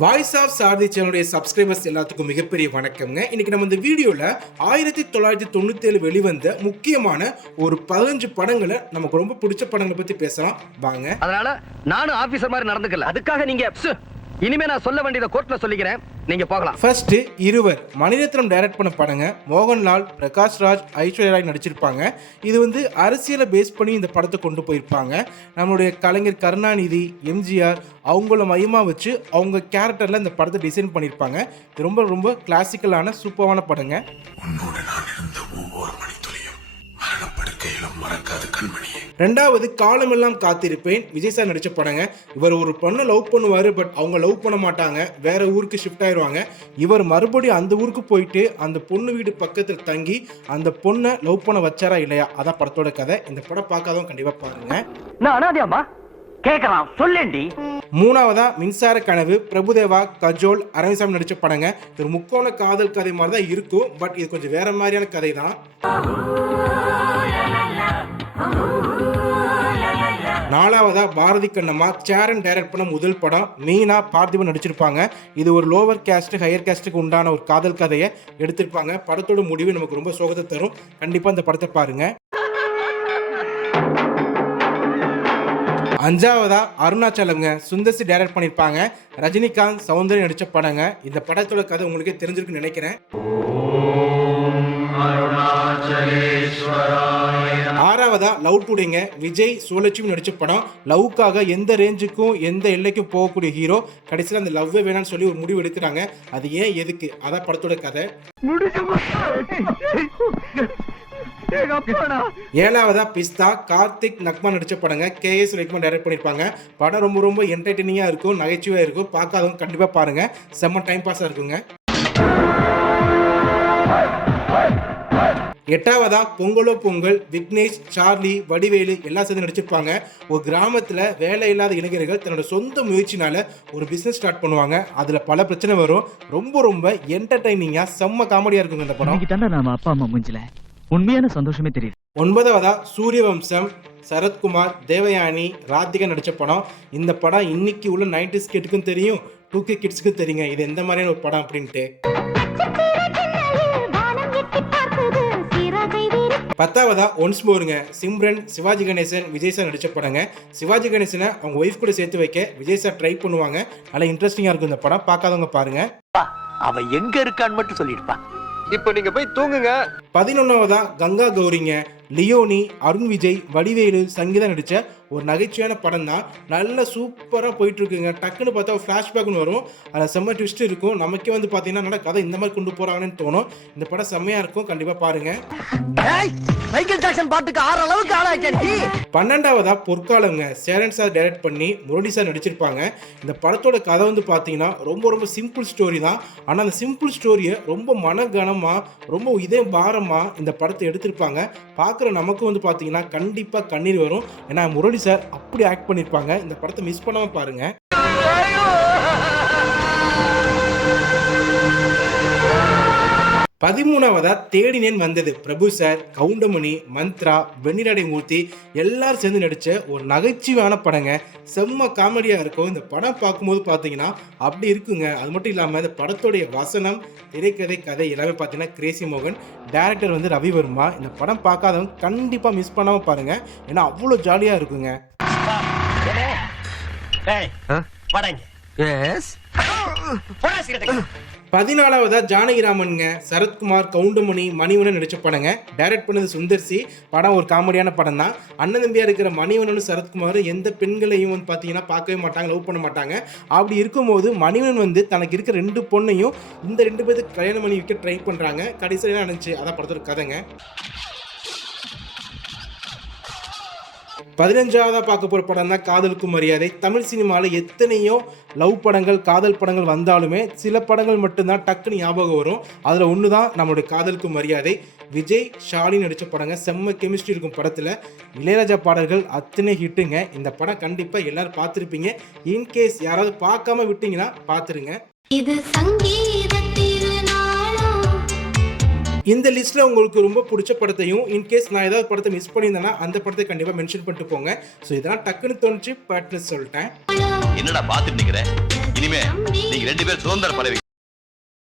Voice of சாரதி சேனலுடைய subscribers எல்லாத்துக்கும் மிகப்பெரிய வணக்கம்ங்க. இன்னைக்கு நம்ம இந்த வீடியோல 1997 வெளிவந்த முக்கியமான ஒரு 15 படங்களை நமக்கு ரொம்ப பிடிச்ச படங்களை பத்தி பேசலாம் வாங்க. அதனால நானும் ஆபீசர் மாதிரி நடந்துக்கல. அதுக்காக நீங்க இனிமே நான் சொல்ல வேண்டியதை கோர்ட்ல சொல்லிக்கிறேன். நீங்க போகலாம். ஃபர்ஸ்ட் இருவர் மணிரத்னம் டைரக்ட் பண்ண படங்க. மோகன்லால், பிரகாஷ் ராஜ், ஐஸ்வர்யா ராய் நடிச்சிருப்பாங்க. இது அரசியலை பேஸ் பண்ணி இந்த படத்தை கொண்டு போயிருப்பாங்க. நம்மளுடைய கலைஞர் கருணாநிதி, எம்ஜிஆர் அவங்கள மையமா வச்சு அவங்க கேரக்டர்ல இந்த படத்தை டிசைன் பண்ணியிருப்பாங்க. இது ரொம்ப ரொம்ப கிளாசிக்கலான சூப்பரான படங்க. ரெண்டாவது காலமெல்லாம் காத்திருப்பேன், விஜய் சார் நடிச்ச படங்க. இவர் ஒரு பொண்ணை லவ் பண்ணுவாரு, பட் அவங்க லவ் பண்ண மாட்டாங்க, வேற ஊருக்கு ஷிஃப்ட் ஆயிடுவாங்க. இவர் மறுபடியும் அந்த ஊருக்கு போயிட்டு அந்த பொண்ணு வீடு பக்கத்தில் தங்கி அந்த பொண்ணை லவ் பண்ண வச்சாரா இல்லையா, அதான் படத்தோட கதை. இந்த படம் பார்க்காதவங்க கண்டிப்பா பாருங்க. நான் அனாதையாமா கேட்கலாம் சொல்லேண்டி. மூணாவதா மின்சார கனவு, பிரபுதேவா, கஜோல், அரவிந்த்சாமி நடிச்ச படங்க. இது முக்கோண காதல் கதை மாதிரி தான் இருக்கும், பட் இது கொஞ்சம் வேற மாதிரியான கதை தான். நாலாவதா பாரதி கண்ணம்மா, சேரன் டைரக்ட் பண்ண முதல் படம். மீனா, பார்த்திபன் நடிச்சிருப்பாங்க. இது ஒரு லோவர் கேஸ்ட் ஹையர் கேஸ்டுக்கு உண்டான ஒரு காதல் கதையை எடுத்திருப்பாங்க. படத்தோட முடிவு நமக்கு ரொம்ப சோகத்தை தரும். கண்டிப்பா இந்த படத்தை பாருங்க. அஞ்சாவதா அருணாச்சலம்ங்க, சுந்தர்சி டைரக்ட் பண்ணியிருப்பாங்க. ரஜினிகாந்த், சௌந்தர்யா நடிச்ச படங்க. இந்த படத்தோட கதை உங்களுக்கே தெரிஞ்சிருக்குன்னு நினைக்கிறேன். ஆறாவதா லவ் டுடேங்க, விஜய், சுவலட்சுமி நடிச்ச படம். லவ்வுக்காக எந்த ரேஞ்சுக்கும் எந்த எல்லைக்கும் போகக்கூடிய ஹீரோ கடைசியில் அந்த லவ்வே வேணாம்னு சொல்லி ஒரு முடிவு எடுக்கிறாங்க. அது ஏன் எதுக்கு, அதான் படத்தோட கதை. ஏழாவதா பிஸ்தா, கார்த்திக், நக்மா நடிச்ச படங்க. KS ரவிக்குமார் டைரக்ட் பண்ணிருப்பாங்க. படம் ரொம்ப ரொம்ப என்டர்டெய்னிங்கா இருக்கும், நகைச்சுவையா இருக்கும். பார்க்காதவங்க கண்டிப்பா பாருங்க, செம்ம டைம் பாஸா இருக்குங்க. எட்டாவதா பொங்கலோ பொங்கல், விக்னேஷ், சார்லி, வடிவேலு எல்லாம் சேர்ந்து நடிச்சிருப்பாங்க. ஒரு கிராமத்தில் வேலை இல்லாத இளைஞர்கள் தன்னோட சொந்த முயற்சினால ஒரு பிஸ்னஸ் ஸ்டார்ட் பண்ணுவாங்க. அதில் பல பிரச்சனை வரும். ரொம்ப ரொம்ப என்டர்டைனிங்காக செம்ம காமெடியாக இருக்குங்க இந்த படம். நம்ம அப்பா அம்மா மூஞ்சில உண்மையான சந்தோஷமே தெரியுது. ஒன்பதாவதா சூரியவம்சம், சரத்குமார், தேவயானி, ராதிகா நடிச்ச படம். இந்த படம் இன்னைக்கு உள்ள 90s கிட்ஸுக்கும் தெரியும், 2K கிட்ஸுக்கும் தெரியுங்க இது எந்த மாதிரியான ஒரு படம் அப்படின்ட்டு. பத்தாவதா ஒன்ஸ் மோருங்க, சிம்ரன், சிவாஜி கணேசன், விஜய் சார் நடிச்ச படங்க. சிவாஜி கணேசனை அவங்க ஒய்ஃப் கூட சேர்த்து வைக்க விஜய் சார் ட்ரை பண்ணுவாங்க. நல்லா இன்ட்ரெஸ்டிங்கா இருக்கும் இந்த படம், பார்க்காதவங்க பாருங்க. அவ எங்க இருக்கான்னு மட்டும் சொல்லிடுப்பா. இப்போ நீங்க போய் தூங்குங்க. 11வதா கங்கா கௌரிங்க, லியோனி, அருண் விஜய், வடிவேலு, சங்கீதா நடிச்ச ஒரு நகைச்சுவையான படம் தான். நல்ல சூப்பராக போயிட்டு இருக்குங்க. டக்குன்னு பார்த்தா ஒரு ஃப்ளாஷ்பேக்னு வரும், அதில் செம்ம ட்விஸ்ட் இருக்கும். நமக்கே பார்த்தீங்கன்னா நல்லா கதை இந்த மாதிரி கொண்டு போறாங்கன்னு தோணும். இந்த படம் செம்மையா இருக்கும், கண்டிப்பா பாருங்க. மைக்கேல் ஜாக்சன் பாட்டுக்கு 6 அளவுக்கு ஆளாச்சி. 12வதா பொற்காலங்க, சேரன் சார் டைரக்ட் பண்ணி முரளி சார் நடிச்சிருப்பாங்க. இந்த படத்தோட கதை பார்த்தீங்கன்னா ரொம்ப ரொம்ப சிம்பிள் ஸ்டோரி தான். ஆனால் அந்த சிம்பிள் ஸ்டோரியை ரொம்ப மனகனமா, ரொம்ப இதே பாரமா இந்த படத்தை எடுத்திருப்பாங்க. பார்க்குற நமக்கு பார்த்தீங்கன்னா கண்டிப்பாக கண்ணீர் வரும். ஏன்னா முரளி சார் அப்படி ஆக்ட் பண்ணியிருப்பாங்க. இந்த படத்தை மிஸ் பண்ணாம பாருங்க. 13வதா தேடினேன் வந்தது, பிரபு சார், கவுண்டமணி, மந்த்ரா, வெண்ணிராடை மூர்த்தி எல்லாரும் சேர்ந்து நடிச்ச ஒரு நகைச்சுவையான படங்க. செம்ம காமெடியா இருக்கும். இந்த படம் பார்க்கும்போது பார்த்தீங்கன்னா அப்படி இருக்குங்க. அது மட்டும் இல்லாமல் இந்த படத்துடைய வசனம், திரைக்கதை, கதை எல்லாமே பார்த்தீங்கன்னா கிரேசி மோகன், டைரக்டர் ரவிவர்மா. இந்த படம் பார்க்காதவங்க கண்டிப்பாக மிஸ் பண்ணாம பாருங்க, ஏன்னா அவ்வளோ ஜாலியா இருக்குங்க. 14வதா ஜானகிராமனுங்க, சரத்குமார், கவுண்டமணி, மணிவண்ணன் நடிச்ச படங்க. டைரக்ட் பண்ணது சுந்தர்சி. படம் ஒரு காமெடியான படம் தான். அண்ணன் தம்பியா இருக்கிற மணிவண்ணன், சரத்குமார் எந்த பெண்களையும் பார்த்தீங்கன்னா பார்க்கவே மாட்டாங்க, லவ் பண்ண மாட்டாங்க. அப்படி இருக்கும்போது மணிவண்ணன் தனக்கு இருக்கிற 2 பொண்ணையும் இந்த 2 பேருக்கு கல்யாணம் பண்ணி வைக்க ட்ரை பண்றாங்க. கடைசியில் என்ன நடந்துச்சு, அதான் படத்தோட கதைங்க. 15வதா பார்க்க போகிற படம் தான் காதலுக்கு மரியாதை. தமிழ் சினிமாவில் எத்தனையோ லவ் படங்கள், காதல் படங்கள் வந்தாலுமே சில படங்கள் மட்டும்தான் டக்குன்னு ஞாபகம் வரும். அதில் ஒன்று தான் நம்மளுடைய காதலுக்கு மரியாதை. விஜய், ஷாலினி நடித்த படங்க. செம்ம கெமிஸ்ட்ரி இருக்கும் படத்தில். இளையராஜா பாடல்கள் அத்தனை ஹிட்டுங்க. இந்த படம் கண்டிப்பாக எல்லாரும் பார்த்துருப்பீங்க. இன்கேஸ் யாராவது பார்க்காம விட்டீங்கன்னா பார்த்துருங்க. இது இந்த லிஸ்ட்ல உங்களுக்கு ரொம்ப பிடிச்ச படத்தையும், இன்கேஸ் நான் ஏதாவது படத்தை மிஸ் பண்ணியிருந்தேன்னா அந்த படத்தை கண்டிப்பா மென்ஷன் பண்ணிட்டு போங்க. ஸோ இதெல்லாம் டக்குன்னு தோணுச்சு, பட்னு சொல்லிட்டேன். என்னடா பாத்துட்டு நிக்கிற? இனிமே நீங்க 2 பேரும் சுதந்திர பறவை.